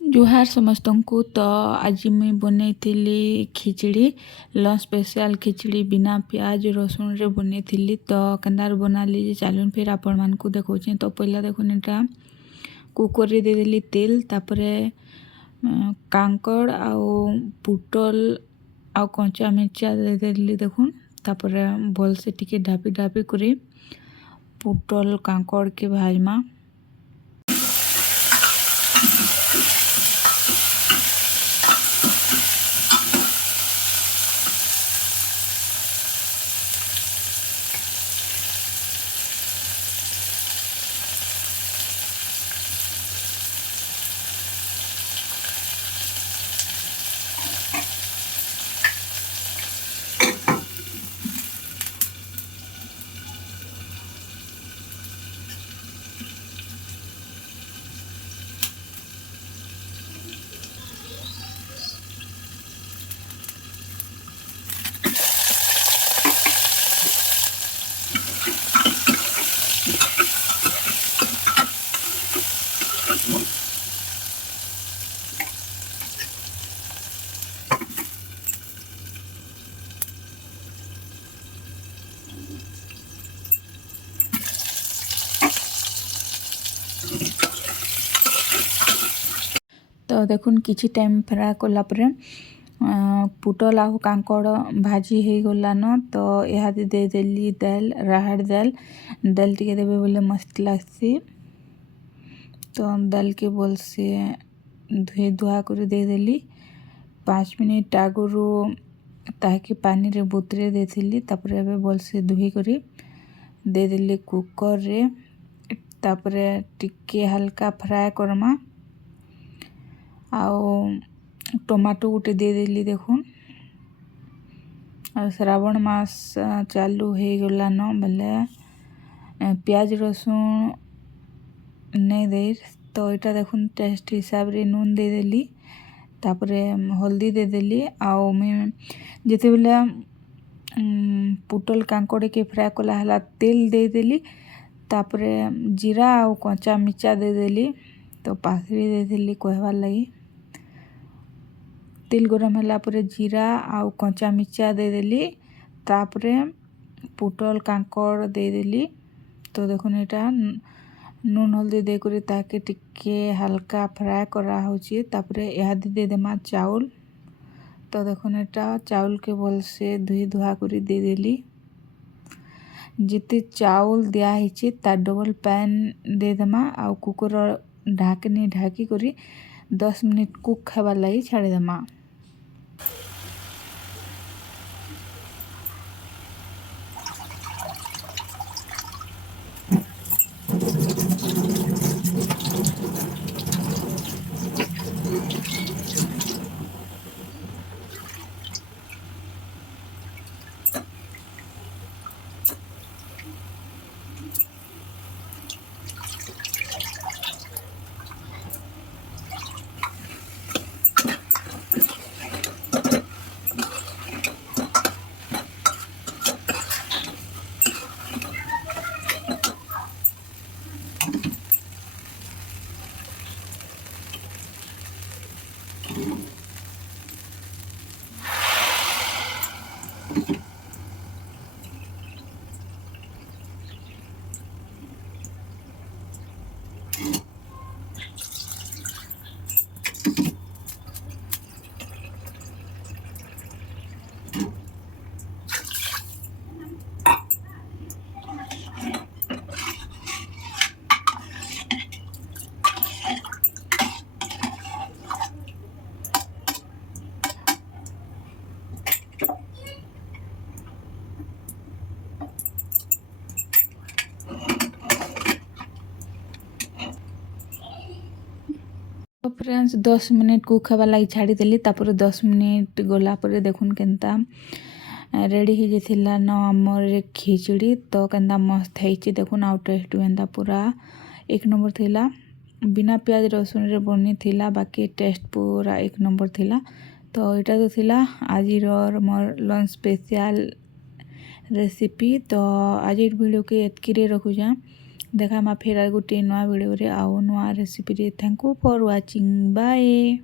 जुहार समस्तंकु तो आज मुई बनैथिली खिचड़ी लंच स्पेशल खिचड़ी बिना प्याज रसुन रे बनैथिली। तो केन्दार बनाली जे चलून फिर आपण मानकु देखौछे। तो पहला देखुन एटा कुकर रे दे देली तेल, तापरे कांकड़ आउ पुटल आउ कंचा मिर्चा दे देली देखुन। तापरे भल से टिके ढापी ढापी करी पुटल कांकड़ के भाजमा। तो देखुन किछि टाइम फ्राए कला परे पुटल आउ कांकड़ भाजी हो गलान। तो यहाँ दे देली दाल राहड़ दाल दाल टिके देबे बोले मस्त लागसी। तो दाल के बोल से धुए धुआ कर दे देली 5 मिनट आगुरु ताकि पानी रे बुतरे देथिली। तापरे एबे बोल से धुई करी दे देली कुकर रे। तापरे टिके हल्का फ्राए करमा आउ टमाटो गोटे दे देली देखुन। श्रावण मास चालू हो गलान बोले प्याज रसुन नहीं दे। तो इटा देखुन टेस्ट हिसाब रे नून दे देली, तापरे हल्दी दे देली। आउ मैं जिते बेले पुटल कांकड़ के फ्राए कला हला तेल दे देली, तापरे जीरा आउ कंचा मिर्चा दे देली। तो पाखरी दे देली कहवार लगी। तेल गरम होला परे जीरा आउ कंचा मिर्चा दे देली, तापरे पुटल कांकड़ दे देली। तो देखुन एटा नून हल्दी दे करी ताके टिके हल्का फ्राए करा होची। तापरे यहाँ दे देमा चाउल। तो देखुन एटा चाउल के बोल से धुई धुआ करी दे देली। जिते चाउल दिया हिची ता डबल पैन दे देमा आउ कुकर ढाकनी ढाकी करी 10 मिनट कुक खाबार लगी छाड़ी देमा। तो फ्रेंड्स 10 मिनट कुक हवा लगी छाड़ी देली। तापर 10 मिनट गला पर देखुन केनता रेडी हो जाइथिला न हमर खिचड़ी। तो केनता मस्त ହେଇଛି देखुन। आउ टेस्ट एंता पूरा एक नंबर थिला। बिना प्याज रसुन रे बनी थिला, बाकी टेस्ट पूरा एक नंबर थिला। तो इटा तो थिला आज मोर लंच स्पेशल रेसिपी। तो आज वीडियो के एतकी रे रखुछा। ଦେଖାମା ଫେର୍ ଆଉ ଗୋଟେ ନୂଆ ଭିଡ଼ିଓରେ ଆଉ ନୂଆ ରେସିପିରେ। Thank you for watching, bye.